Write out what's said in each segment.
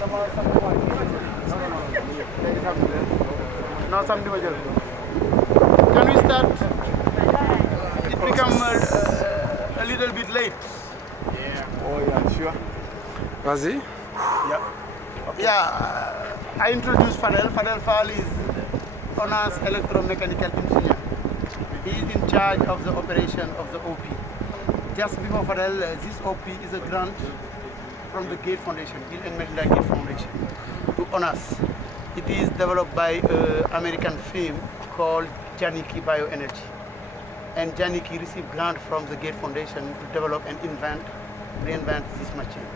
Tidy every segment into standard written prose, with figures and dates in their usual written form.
Now some individual. Can we start? It become a little bit late. Yeah. Oh yeah, sure. Vas-y. Yeah. Okay. Yeah. I introduce Fadel. Fadel Fall is honors electromechanical engineer. He is in charge of the operation of the OP. Just before Fadel, this OP is a grant from the Gate Foundation, Bill and Melinda Gates Foundation, to honors. It is developed by an American firm called Janiki Bioenergy. And Janiki received grant from the Gate Foundation to develop and reinvent this machine.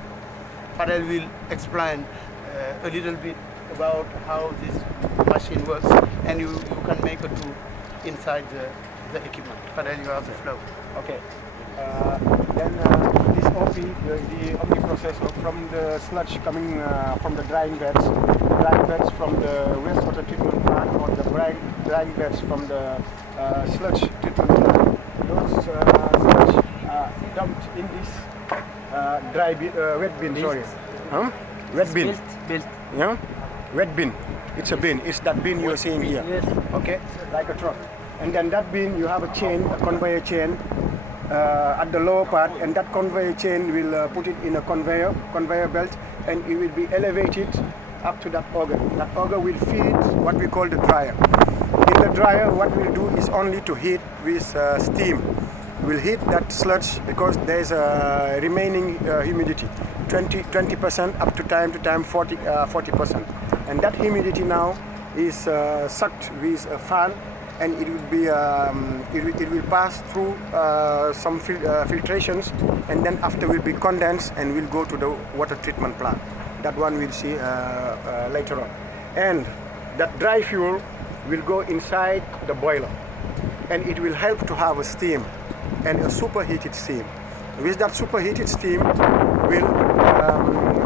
Fadel will explain a little bit about how this machine works, and you can make a tour inside the equipment. Fadel, you have the flow. Okay. Then this OP, the Omniprocessor, from the sludge coming from the drying beds from the wastewater treatment plant, or the drying beds from the sludge treatment plant, those sludge dumped in this wet bin. Sorry, wet bin. Built. Yeah, wet bin. It's a bin. It's that bin you're seeing here. Yes. Okay, like a truck. And then that bin, you have a chain, a conveyor chain at the lower part, and that conveyor chain will put it in a conveyor belt, and it will be elevated up to that auger. That auger will feed what we call the dryer. In the dryer, what we'll do is only to heat with steam. We'll heat that sludge because there's a remaining humidity, 20% up to time 40%. And that humidity now is sucked with a fan, and it will be it will pass through some filtrations, and then after will be condensed and will go to the water treatment plant. That one we'll see later on. And that dry fuel will go inside the boiler, and it will help to have a steam, and a superheated steam. With that superheated steam will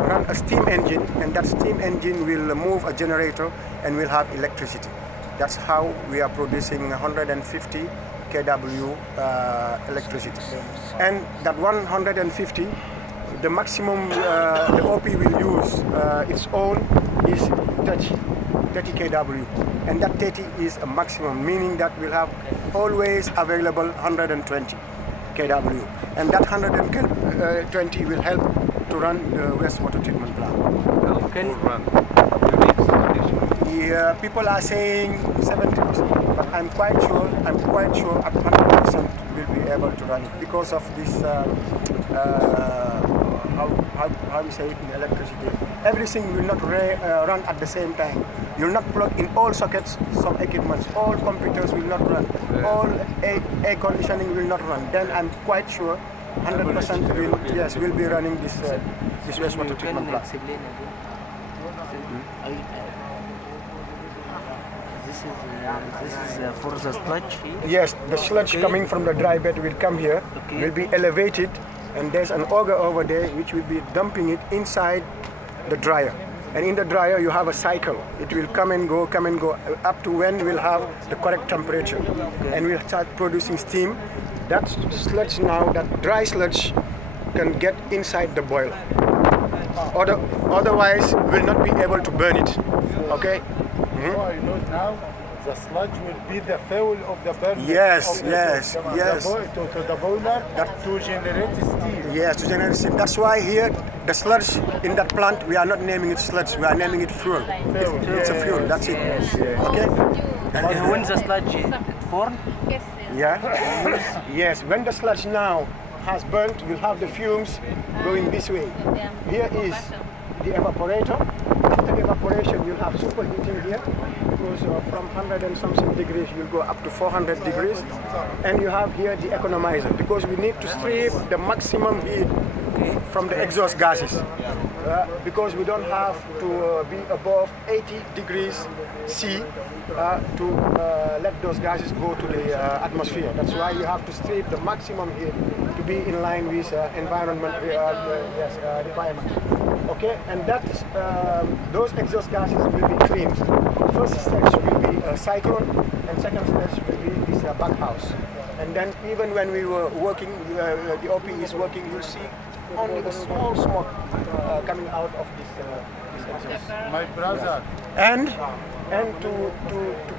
run a steam engine, and that steam engine will move a generator and will have electricity. That's how we are producing 150 kW electricity. And that 150, the maximum the OP will use its own is 30 kW. And that 30 is a maximum, meaning that we'll have always available 120 kW. And that 120 will help to run the wastewater treatment plant. Can run. Yeah, people are saying 70%, but I'm quite sure at 100% will be able to run it because of this, how you say it in electricity. Everything will not run at the same time. You'll not plug in all sockets, some equipments, all computers will not run, all air conditioning will not run. Then I'm quite sure 100% will be running this wastewater treatment plant. This is for the sludge? Yes, the sludge coming from the dry bed will come here, will be elevated, and there's an auger over there which will be dumping it inside the dryer. And in the dryer you have a cycle. It will come and go up to when we'll have the correct temperature. And we'll start producing steam. That sludge now, that dry sludge can get inside the boiler. Otherwise we'll not be able to burn it. Okay? So you know now the sludge will be the fuel of the burner. Yes. To the boiler to generate steam. Yes, to generate steam. That's why here the sludge in that plant, we are not naming it sludge, we are naming it fuel. It's a fuel, that's it. Yes. Okay? And when the sludge is born? Yeah? Yes, when the sludge now has burnt, you'll have the fumes going this way. Here is the evaporator. After evaporation, you'll have superheating here, because from 100 and something degrees, you'll go up to 400 degrees. And you have here the economizer, because we need to strip the maximum heat from the exhaust gases, because we don't have to be above 80 degrees C to let those gases go to the atmosphere. That's why you have to strip the maximum heat to be in line with environment requirements. Okay, and that's those exhaust gases will be cleaned. First stage will be a cyclone, and second stage will be this backhouse. And then even when we were working, the OP is working, you'll see only a small smoke coming out of this My brother. And to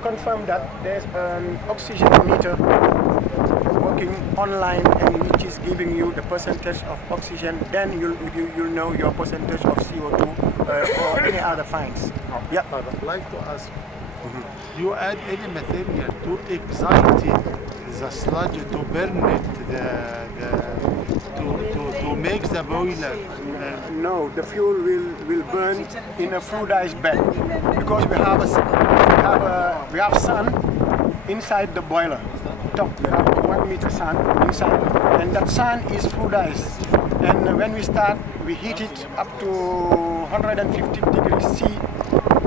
confirm that, there's an oxygen meter working online and which is giving you the percentage of oxygen. Then you'll know your percentage of CO2 or any other fines. Yeah. But I'd like to ask, you add any material to excite it, the sludge to burn it, to make the boiler? No, the fuel will burn in a fluidized bed because we have sun inside the boiler. Top, we have 1 meter sun inside, and that sun is fluidized. And when we start, we heat it up to 150 degrees C,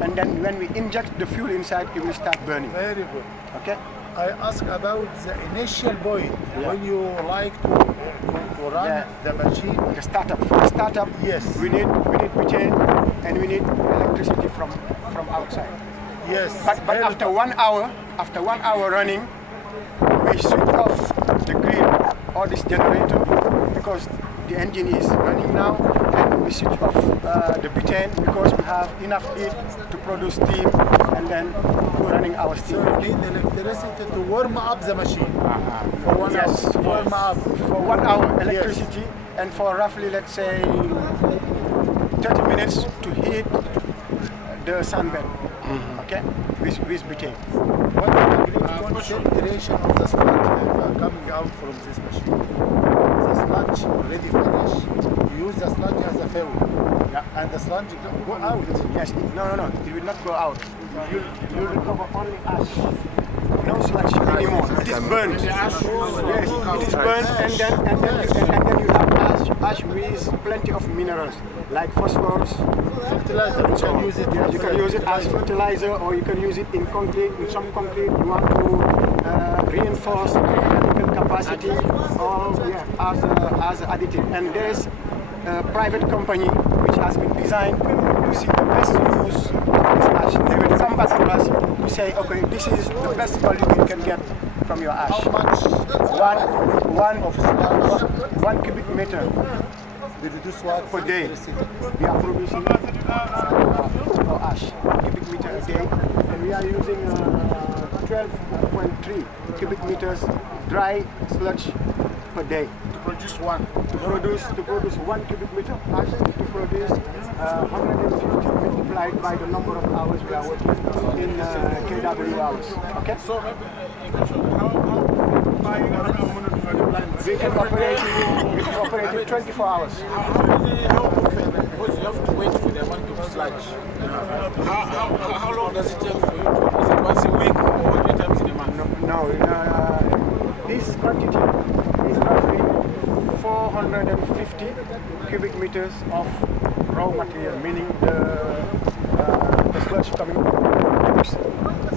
and then when we inject the fuel inside, it will start burning. Very good. Okay. I ask about the initial point when you like to run the machine. The startup. For the startup, Yes. we need butane and we need electricity from outside. Yes. But after 1 hour running, we switch off the grid or this generator because the engine is running now, and we switch off the butane because we have enough heat to produce steam, and then we're running our steam. So you need electricity to warm up the machine for 1 hour. Yes, Warm up. for 1 hour electricity, and for roughly, let's say, 30 minutes to heat the sunbed. Okay, with butane. What is the brief concentration of the sludge coming out from this machine? The sludge already finished. You use the sludge as a fuel. Yeah. And the sludge go out. Yes, no, it will not go out. You recover only ash. No sludge anymore. It is burnt. Yes, it is burnt, and then you have ash with plenty of minerals like phosphorus. Fertilizer, you can use it. You can use it as fertilizer, or you can use it in concrete. In some concrete, you want to reinforce chemical capacity, or as an additive. And there's a private company which has been designed to see the best use of this ash. They will come back to us to say, okay, this is the best value you can get from your ash. How much? One cubic meter They reduce what? per day. We are producing for ash, 1 cubic meter a day, and we are using 12.3 cubic meters dry sludge per day. To produce one. To produce 1 cubic meter ash, to produce 150 multiplied by the number of hours we are working in kW hours. Okay? So maybe We can operate in 24 hours. how often? Because you have to wait for the amount of sludge. How long does it take for you to? Is it once a week or how many times in a month? No, this quantity is roughly 450 cubic meters of raw material, meaning the sludge coming from the pipes.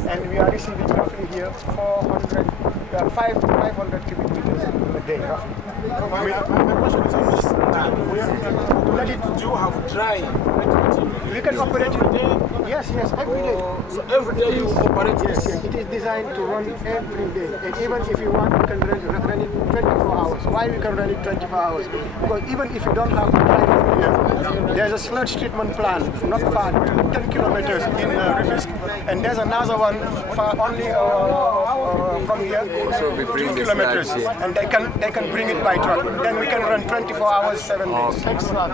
And we are receiving roughly here 500 cubic meters a day, roughly. My question is, how much time Let it, do you have dry wet material? we can operate every day? Yes, every day. So every day you operate Yes, this? it is designed to run every day. And even if you want, you can run it 24 hours. Why we can run it 24 hours? Because even if you don't have the time from here, there's a sludge treatment plant not far, 10 kilometers in Rifisk, and there's another one far only from here, 2 kilometers, and they can bring it by truck. Then we can run 24 hours, 7 days. Excellent.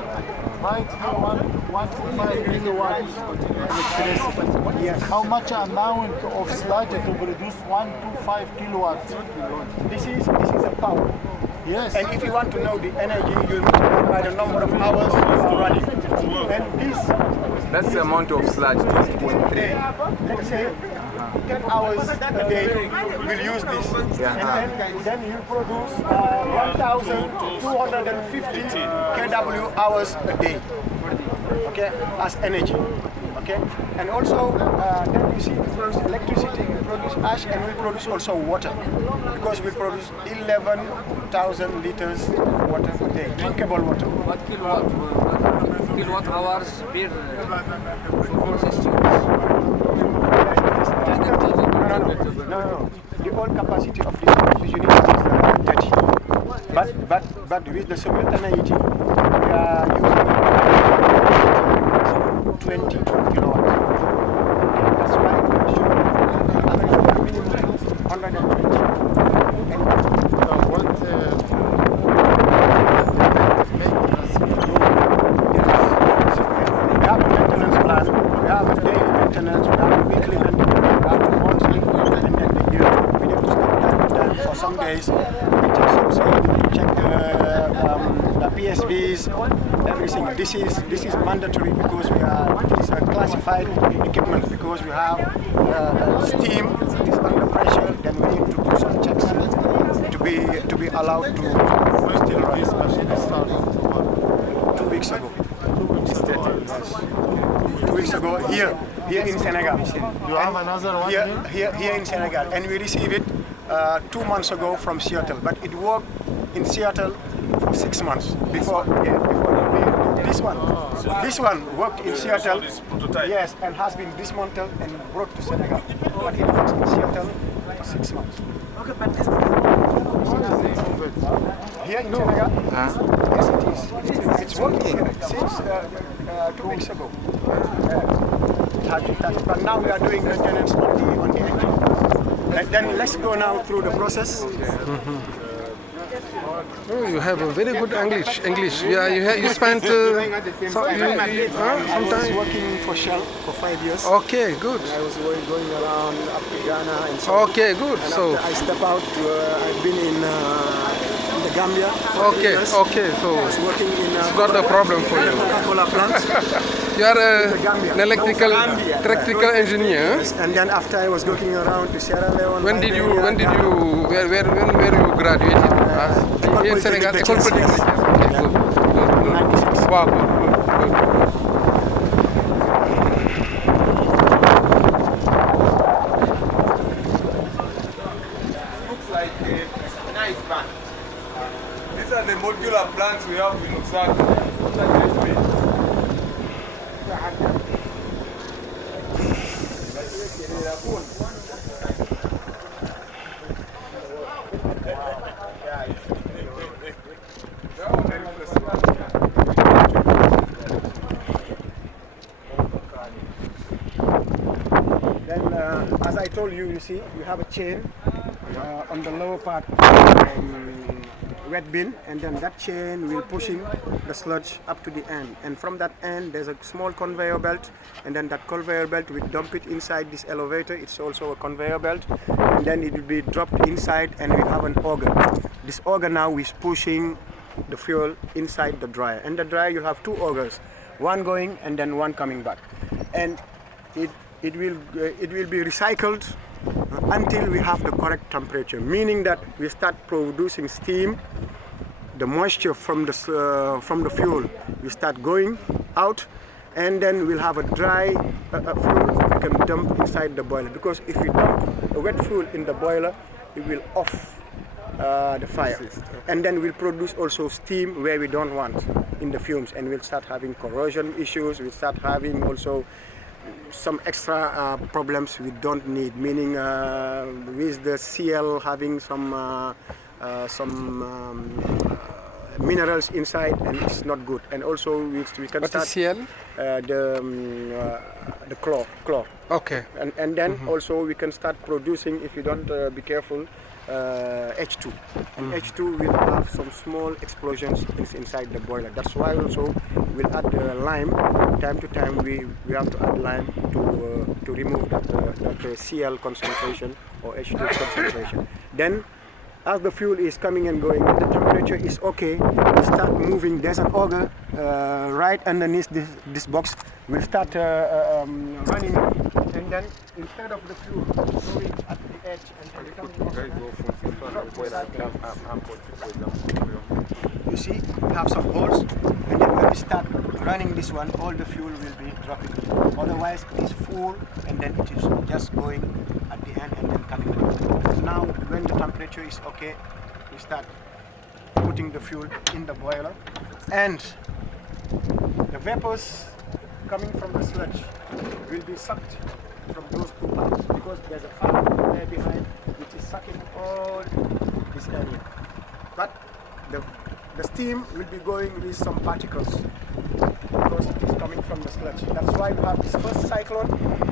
Right now, 1.5 kilowatts electricity. Yes. How much amount of sludge to produce 1.5 kilowatts? This is a power. Yes. And if you want to know the energy, you multiply by the number of hours you are running. And this That's the amount of sludge, day, let's say 10 hours a day, we'll use this. And then you produce 1,250 kW hours a day, okay, as energy. Okay, and also then you see we produce electricity, we produce ash, and we produce also water, because we produce 11,000 liters of water a day, drinkable water. What kilowatt hours per system? No. The whole capacity of this unit is 30. But with the simultaneity, we are using 120 kilowatts. That's why it should be minimum 120. What maintenance you do? We have a maintenance plan. We have a daily maintenance. We have a weekly maintenance. We have a monthly, and then the year. We need to stop time to time. For some days, we check some sales, we check the PSVs, everything. This is mandatory because it is a classified equipment because we have steam. It is under pressure. Then we need to do some checks to be allowed to still run. This machine is starting to work. 2 weeks ago. 2 2 weeks ago here in Senegal. You have another one Here in Senegal, and we received it 2 months ago from Seattle. But it worked in Seattle for 6 months before this one worked in Seattle. Yes, and has been dismantled and brought to Senegal. But it works in Seattle for 6 months. Okay, but this Here in Senegal, yes, it is. It's working since 2 weeks ago. It has been touched, but now we are doing maintenance on the engine. And then let's go now through the process. Oh, you have a very good English. Yeah, you spent some I was working for Shell for 5 years. Okay, good. I was going around up to Ghana and so. Okay, good. And So after I step out, I've been in the Gambia for 3 okay, years. okay. So I was working in it's not a problem for you. Coca-Cola plant. You are an electrical engineer. And then after I was looking around to Sierra Leone. When you graduated? In Senegal, École Polytechnique. Okay, good. Wow, good. Looks like a nice band. These are the modular plants we have in Osaka. Then, as I told you, you see, you have a chain on the lower part wet bin, and then that chain will pushing the sludge up to the end. And from that end, there's a small conveyor belt, and then that conveyor belt will dump it inside this elevator. It's also a conveyor belt, and then it will be dropped inside, and we have an auger. This auger now is pushing the fuel inside the dryer. And the dryer, you have 2 augers, one going and then one coming back, and it will be recycled until we have the correct temperature, meaning that we start producing steam. The moisture from the fuel will start going out, and then we'll have a dry fuel we can dump inside the boiler. Because if we dump a wet fuel in the boiler, it will off the fire, and then we'll produce also steam where we don't want in the fumes, and we'll start having corrosion issues. We'll start having also some extra problems we don't need, meaning with the CL having some minerals inside, and it's not good. And also we can What start is CL? The claw. Okay. And then also we can start producing, if you don't be careful, H2. And H2 will have some small explosions inside the boiler. That's why also we'll add lime. Time to time we have to add lime to remove that CL concentration or H2 concentration. Then as the fuel is coming and going, the temperature is okay, we start moving. There's an auger right underneath this box. We'll start running, and then instead of the fuel going at the edge and coming you see, we have some holes, and then when we start running this one, all the fuel will be dropping. Otherwise, it is full, and then it is just going at the end and then coming back. Now, when the temperature is okay, we start putting the fuel in the boiler, and the vapors coming from the sludge will be sucked from those 2 parts, because there's a fan there behind which is sucking all this area. But the steam will be going with some particles because it is coming from the sludge. That's why we have this first cyclone,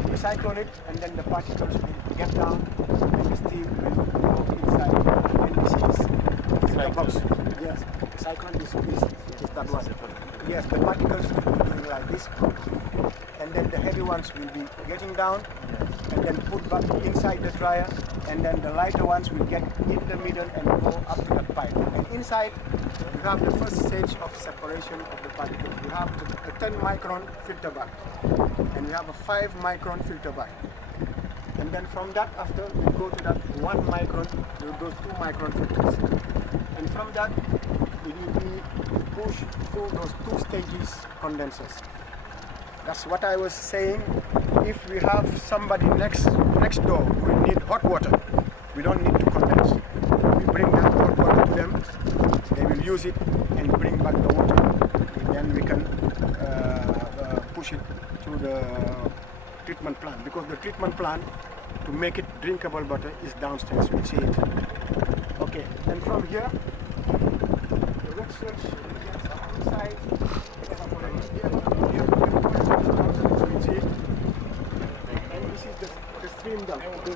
we cyclone it, and then the particles will get down, and the steam will go inside. And this is the box. Yes, the cyclone is that one. Yes, the particles will be doing like this, and then the heavy ones will be getting down, and then put back inside the dryer, and then the lighter ones will get in the middle and go up to that pipe. And inside, you have the first stage of separation of the particles. You have a 10 micron filter bag, and you have a 5 micron filter bag. And then from that, after we go to that 1 micron, you go 2 micron filters. And from that, it will be pushed through those 2 stages condensers. That's what I was saying. If we have somebody next door who will need hot water, we don't need to condense. We bring that hot water to them, they will use it and bring back the water. And then we can push it to the treatment plant, because the treatment plant, to make it drinkable water, is downstairs. We see it. Okay, and from here, the wet sludge inside. Steam dump, the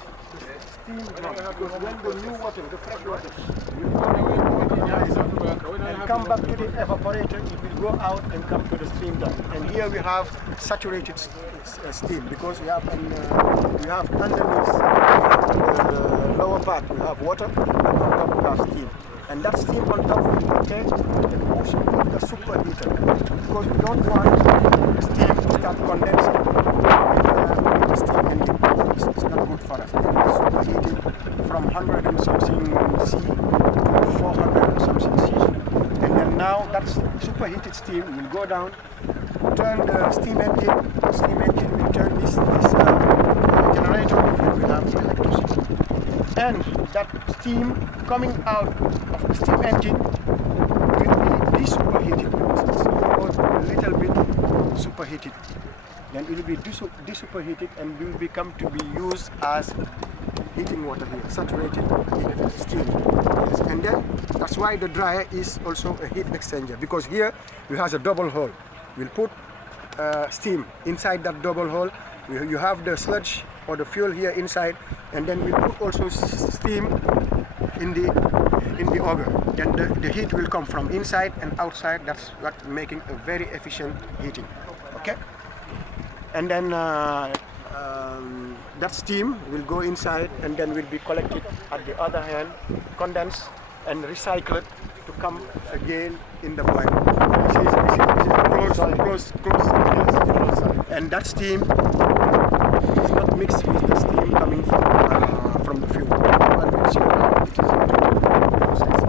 steam dump, because when the new water, the fresh water, will go and come back to the evaporator, it will go out and come to the steam dump. And here we have saturated steam, because we have underneath the lower part we have water, and on top we have steam. And that steam on top will take and push the superheater, because we don't want steam to start condensing with the steam engine. It's not good for us. It's superheated from 100 and something C to 400 and something C. And then now that superheated steam will go down, turn the steam engine. The steam engine will turn this generator, and we have electricity. And that steam coming out of the steam engine will be desuperheated, because it's a little bit superheated. Then it will be desuperheated and will become to be used as heating water here, saturated heat steam. Yes. And then that's why the dryer is also a heat exchanger, because here we have a double hole. We'll put steam inside that double hole. You have the sludge or the fuel here inside, and then we put also steam in the auger. Then the heat will come from inside and outside. That's what making a very efficient heating. Okay. And then that steam will go inside and then will be collected at the other hand, condensed and recycled to come again in the boiler. This is closed. And that steam is not mixed with the steam coming from the fuel. But we'll see how it is processed.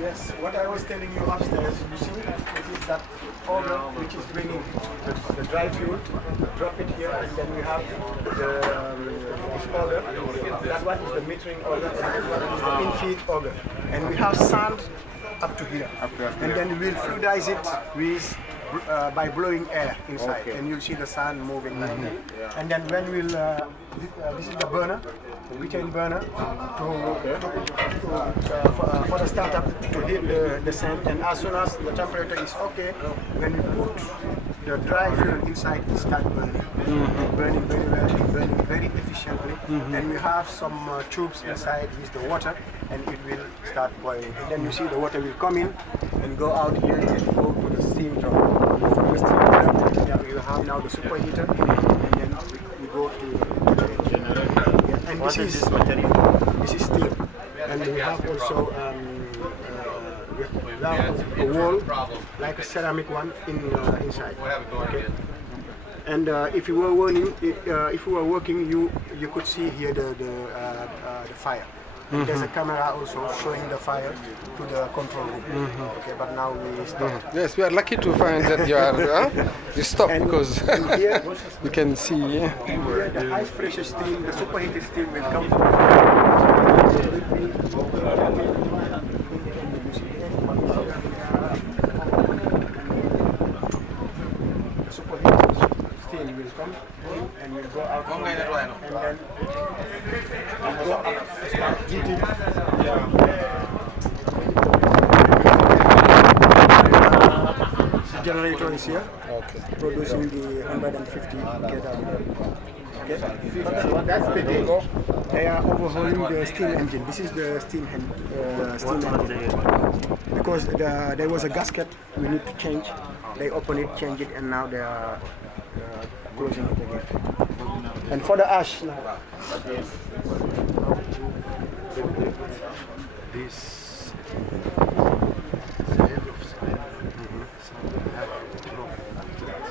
Yes, what I was telling you upstairs, you see, this is that auger which is bringing the dry fuel, drop it here, and then we have this auger. That one is the metering auger, and that one is the in-feed auger. And we have sand up to here. And then we'll fluidize it with by blowing air inside, and you'll see the sun moving like that. And then when we'll, this is the burner, the butane burner, for the startup to heat the sand. And as soon as the temperature is okay, when we put the dry fuel inside, it starts burning. Burning very well, burning very efficiently. And we have some tubes inside with the water, and it will start boiling. And then you see the water will come in and go out here and go to the steam drum. From the steam drum, you have now the superheater, and then we go to the generator. Yeah, and this is steel. And we have also we have a wall, like a ceramic one, inside. Okay. And if you were working, you could see here the fire. And there's a camera also showing the fire to the control room. Okay, but now we stop. Yes, we are lucky to find that you are you stop because Here, you can see. here the high pressure steam, the superheated steam will come. The superheated steam will come in and will go out from there, and then will go up, start heating. The generator is here, producing the 150 kW. Okay. That's the day. They are overhauling the steam engine. This is the steam engine. Because there was a gasket we need to change. They open it, change it, and now they are closing it again. And for the ash now.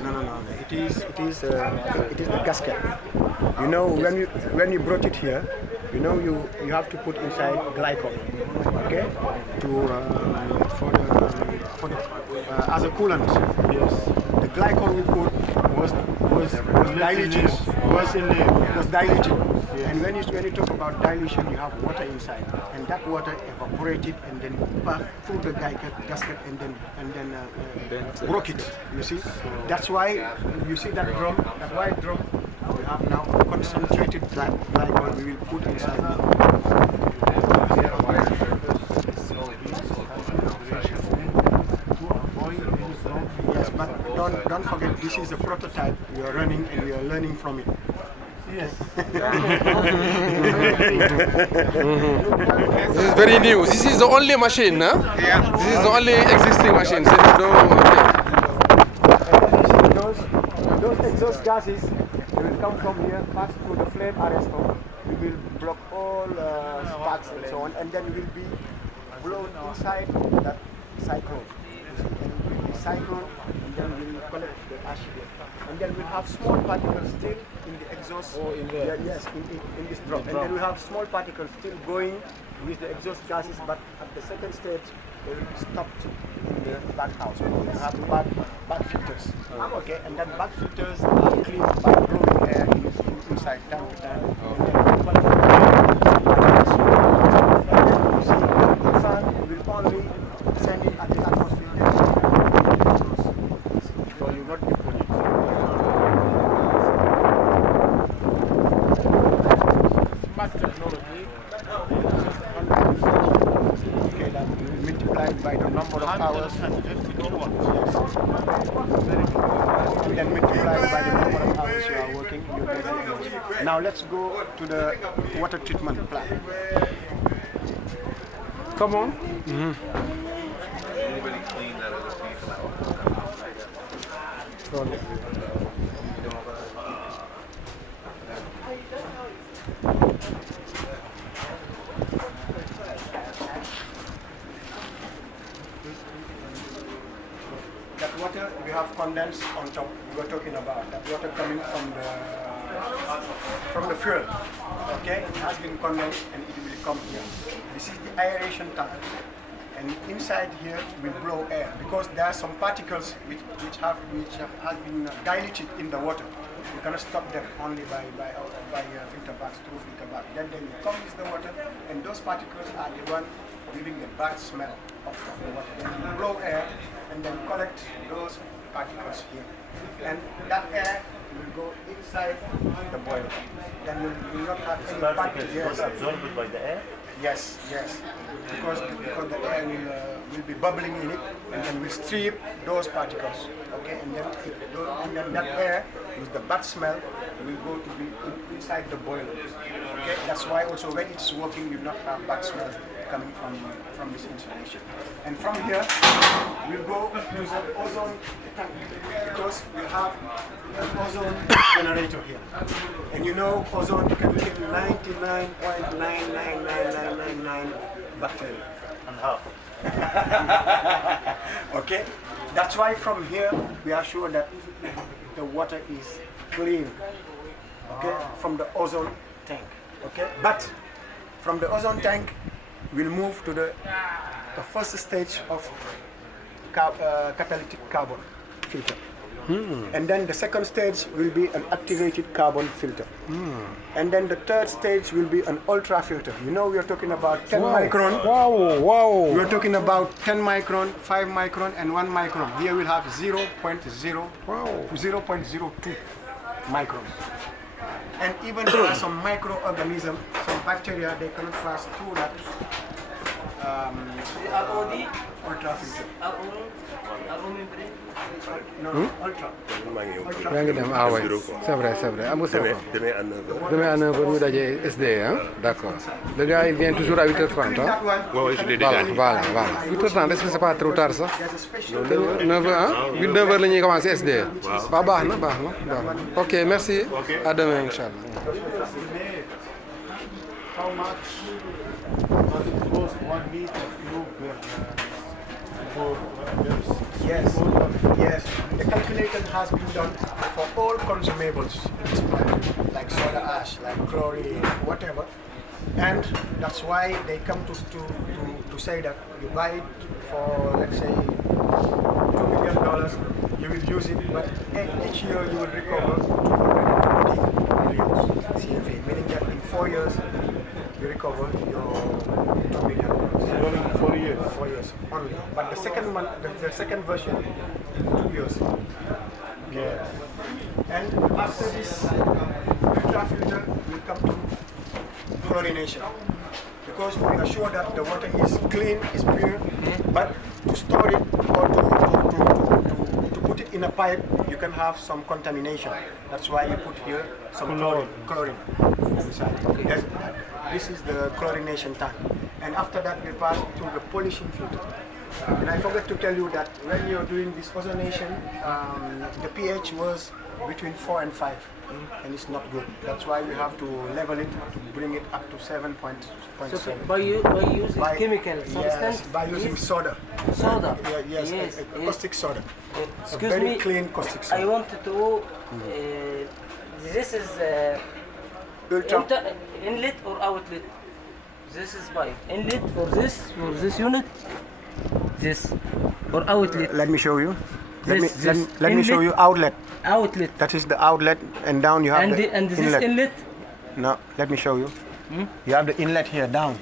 No. It is the gasket. You know, when you brought it here, you know you have to put inside glycol, okay, for the as a coolant. Yes. The glycol we put was diluted. Was diluted. And when you talk about dilution, you have water inside, and that water evaporated and then passed through the gasket and then broke it. You see, that's why you see that drum, that white drum. We have now concentrated glycol we will put inside now. Yes, but don't forget, this is a prototype we are running and we are learning from it. Yes. This is very new. This is the only machine, huh? Yeah. This is the only existing machine. There is no. Those exhaust gases, they will come from here, pass through the flame arrestor. We will block all sparks and so on, and then will be blown inside that cyclone. And it will be cyclone, and then we will collect the ash here. And then we'll have small particles still in the exhaust. Oh, in there? Yes, in this drum. And then we have small particles still going with the exhaust gases, but at the second stage, they will be stopped in the baghouse. We have bag filters. Okay, and then bag filters are cleaned by blowing air inside time to time. And then you see the fan will only send it at the atmosphere. So you not be polluted. Smart technology. Okay, that multiplied by the number of hours. 150 kilowatts. And then multiplied by the number of hours you are working, you get the energy. Now let's go to the water treatment plant. Come on. Anybody clean that other piece out? That water we have condensed on top. We were talking about that water coming from the fuel. Okay, it has been condensed and it will come here. This is the aeration tank, and inside here we blow air because there are some particles which have been diluted in the water. You cannot stop them only by filter bags, through filter bag. Then they will come with the water, and those particles are the one giving the bad smell of the water. Then you blow air and then collect those particles here. And that air will go inside the boiler. Then you will not have any particles. Absorbed by the air? Yes, yes. Because the air will be bubbling in it and then will strip those particles. Okay, and then that air with the bad smell will go to be inside the boiler. Okay, that's why also when it's working you not have bad smell coming from this insulation. And from here we'll go to the ozone tank because we have an ozone generator here. And you know ozone can kill 99.99999 bacteria. And half. Okay, that's why from here we are sure that the water is clean. Okay, from the ozone tank. Okay, but from the ozone tank we'll move to the first stage of catalytic carbon filter. And then the second stage will be an activated carbon filter. And then the third stage will be an ultra filter. You know we are talking about 10 micron. Wow. We are talking about 10 micron, 5 micron and 1 micron. Here we'll have 0.02 microns. And even there are some microorganisms, some bacteria, they cannot pass through that ultra filter. No, ultra. yaa ngi dem ah oui c'est vrai am nga solo. Demain à 9h ñu daje SD hein d'accord. Le gars il vient toujours à 8h30 hein. Oui, je l'ai déjà dit. Voilà. 8h30 est-ce que c'est pas trop tard ça? 9h hein 9h la ñuy commencer SD. Waaw baax na. Ok merci. À demain inchallah. How much does it cost 1 meter cube for Yes. The calculation has been done for all consumables in this plant, like soda ash, like chlorine, whatever. And that's why they come to say that you buy it for, let's say, $2 million, you will use it, but each year you will recover 250 million CFA, meaning that in 4 years you recover your $2 million. only 4 years? 4 years only. But the second version, 2 years. Yeah. And after this ultra filter, we come to chlorination. Because we are sure that the water is clean, is pure, but to store it or to put it in a pipe, you can have some contamination. That's why you put here some chlorine inside. Yes, this is the chlorination tank. And after that, we pass to the polishing filter. And I forgot to tell you that when you're doing this ozonation, the pH was between 4 and 5, and it's not good. That's why we have to level it to bring it up to 7.7. So by using chemical substance? Yes, by using soda. Soda? Yes, caustic soda. Excuse very me, clean caustic soda. I want to, this is inlet or outlet? This is pipe. Inlet for this unit? This or outlet? Let me show you. Let This me show you outlet. Outlet. That is the outlet, and down you have the this inlet. inlet? No, let me show you. You have the inlet here down,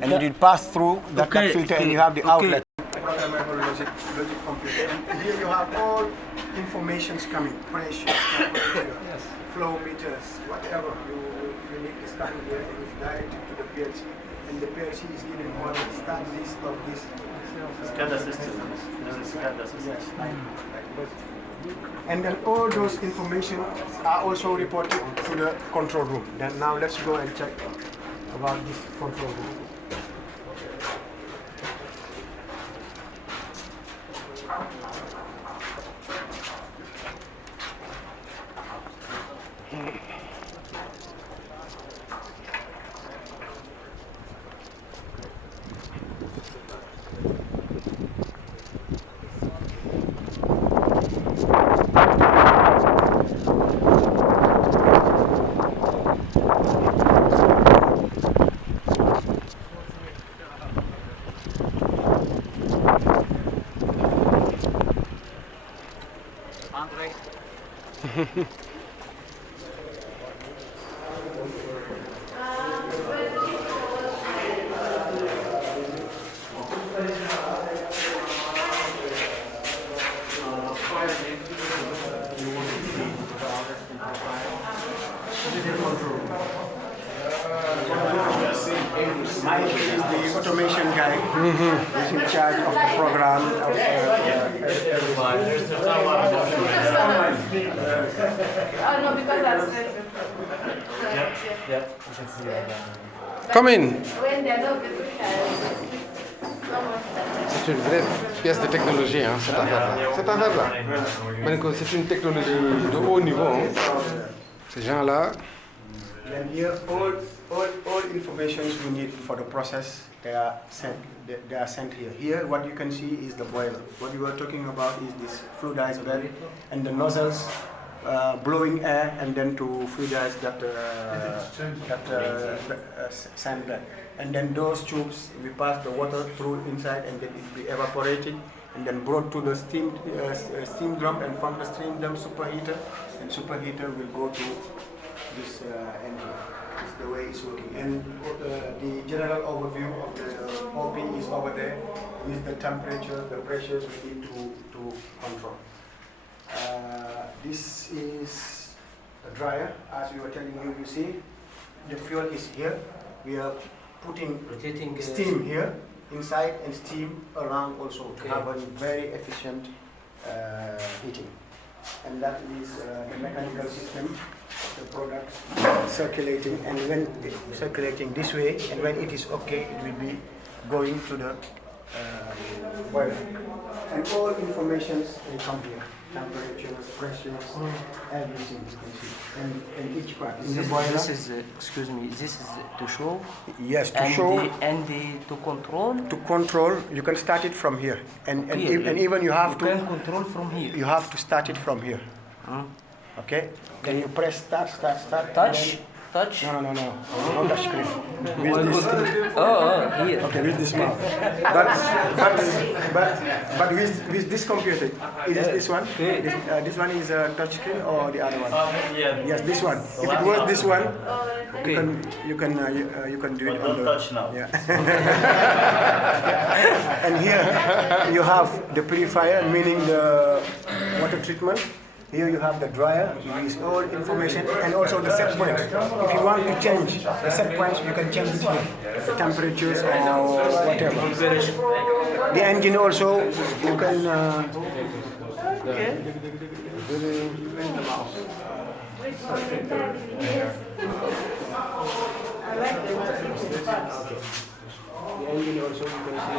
and it will pass through that filter, and you have the outlet. Programmable logic computer. And here you have all informations coming, pressure, flow meters, whatever you need is coming here, and it's directed to the PLC, and the PLC is giving what start this, stop this. SCADA system. SCADA system. Yes, and then all those information are also reported to the control room. Then now let's go and check about this control room. Mike is the automation guy. He's in charge of the program. Come in. C'est une vraie pièce de technologie, hein, cette affaire-là. Cette affaire-là, c'est une technologie de haut niveau. Hein. Ces gens-là. And here, all information we need for the process, they are sent here. Here, what you can see is the boiler. What you are talking about is this fluidized bed and the nozzles blowing air and then to fluidize that sand bed. And then those tubes, we pass the water through inside and then it be evaporated and then brought to the steam drum, and from the steam drum superheater, and superheater will go to this engine. This is the way it's working. And the general overview of the OP is over there with the temperature, the pressures we need to control. This is a dryer, as we were telling you. You see, the fuel is here. We are putting Rotating steam here inside and steam around also to have a very efficient heating. And that is the mechanical system, the products circulating, and when circulating this way, and when it is okay, it will be going to the boiler. And all informations will come here. Temperatures, pressures, everything you can see. And each part in the boiler. This is, excuse me, this is to show? Yes, to show. To control? To control, you can start it from here. And even you have to. You can control from here. You have to start it from here. Okay? Can you press start? Touch? Touch? No. No touch screen. With this. Here. Okay, with this mouth. But with this computer, it is this one. This one is a touch screen or the other one? Yes, this one. If it was this one, you can do it on the touch now. Yeah. And here you have the purifier, meaning the water treatment. Here you have the dryer with all information and also the set point. If you want to change the set points, you can change it here. The temperatures or whatever. The engine also, you can... The engine also, you can see.